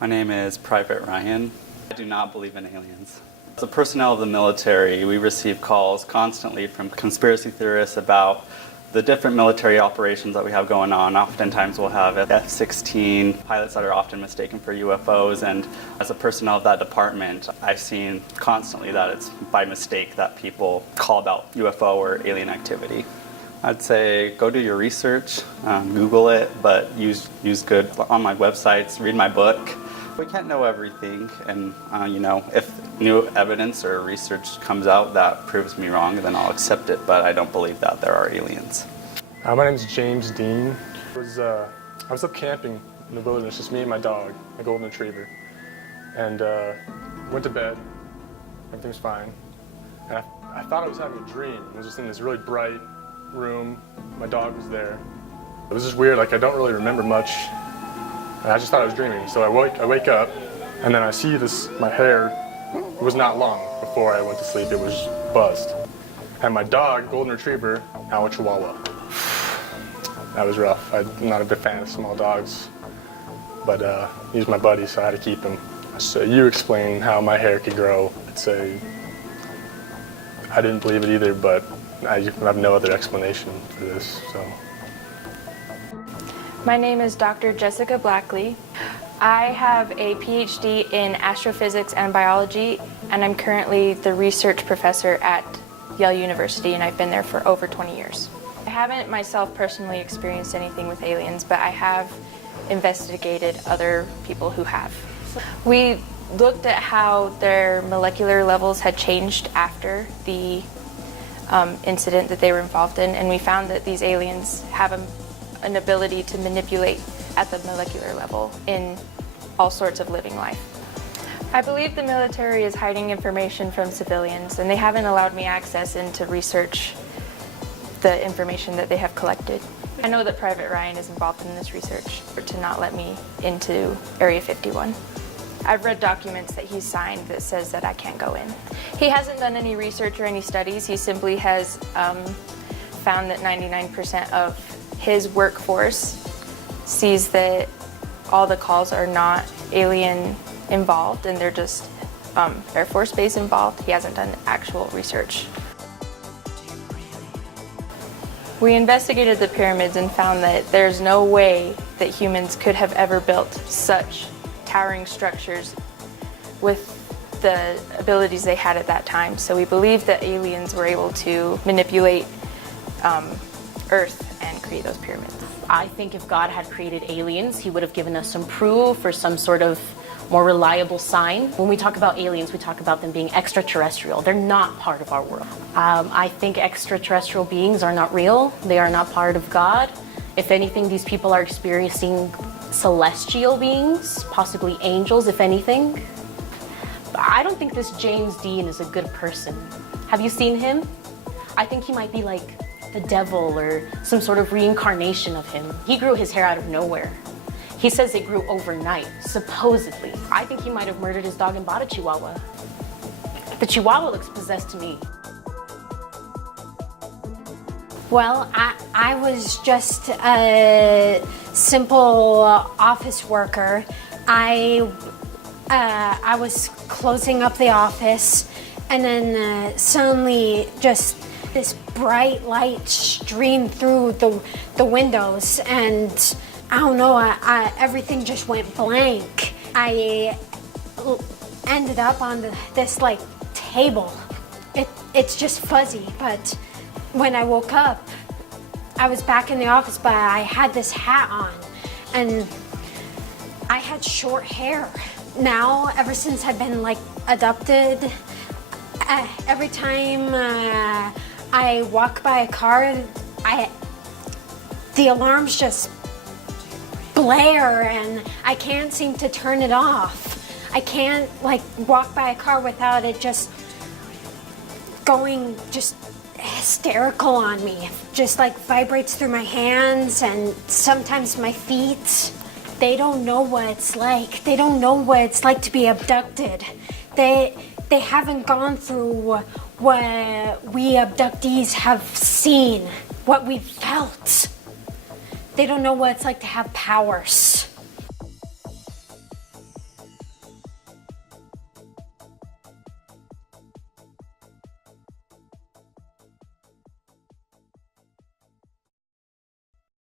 My name is Private Ryan. I do not believe in aliens. As a personnel of the military, we receive calls constantly from conspiracy theorists about the different military operations that we have going on. Oftentimes we'll have F-16 pilots that are often mistaken for UFOs, and as a personnel of that department, I've seen constantly that it's by mistake that people call about UFO or alien activity. I'd say go do your research, Google it, but use good online websites, read my book. We can't know everything, and if new evidence or research comes out that proves me wrong, then I'll accept it, but I don't believe that there are aliens. My name is James Dean. I was up camping in the wilderness, just me and my dog, my golden retriever, and went to bed. Everything was fine. And I thought I was having a dream. I was just in this really bright room. My dog was there. It was just weird, like I don't really remember much. And I just thought I was dreaming. So I wake up, and then I see my hair was not long before I went to sleep. It was buzzed. And my dog, golden retriever, now a Chihuahua. That was rough. I'm not a big fan of small dogs, but he's my buddy, so I had to keep him. So you explain how my hair could grow. I'd say I didn't believe it either, but I have no other explanation for this. So. My name is Dr. Jessica Blackley. I have a PhD in astrophysics and biology, and I'm currently the research professor at Yale University, and I've been there for over 20 years. I haven't myself personally experienced anything with aliens, but I have investigated other people who have. We looked at how their molecular levels had changed after the incident that they were involved in, and we found that these aliens have an ability to manipulate at the molecular level in all sorts of living life. I believe the military is hiding information from civilians, and they haven't allowed me access into research the information that they have collected. I know that Private Ryan is involved in this research to not let me into Area 51. I've read documents that he's signed that says that I can't go in. He hasn't done any research or any studies. He simply has found that 99% of his workforce sees that all the calls are not alien involved, and they're just Air Force Base involved. He hasn't done actual research. We investigated the pyramids and found that there's no way that humans could have ever built such towering structures with the abilities they had at that time. So we believe that aliens were able to manipulate Earth and create those pyramids. I think if God had created aliens, he would have given us some proof or some sort of more reliable sign. When we talk about aliens, we talk about them being extraterrestrial. They're not part of our world. I think extraterrestrial beings are not real. They are not part of God. If anything, these people are experiencing celestial beings, possibly angels, if anything. I don't think this James Dean is a good person. Have you seen him? I think he might be like the devil or some sort of reincarnation of him. He grew his hair out of nowhere. He says it grew overnight, supposedly. I think he might have murdered his dog and bought a Chihuahua. The Chihuahua looks possessed to me. Well, I was just a simple office worker. I was closing up the office, and then suddenly just this bright light streamed through the windows, and I don't know, everything just went blank. I ended up on this like table. It's just fuzzy, but when I woke up, I was back in the office, but I had this hat on, and I had short hair. Now, ever since I've been like abducted, every time I walk by a car, the alarms just blare, and I can't seem to turn it off. I can't like walk by a car without it just going just hysterical on me. It just like vibrates through my hands and sometimes my feet. They don't know what it's like. They don't know what it's like to be abducted. They haven't gone through what we abductees have seen, what we've felt. They don't know what it's like to have powers.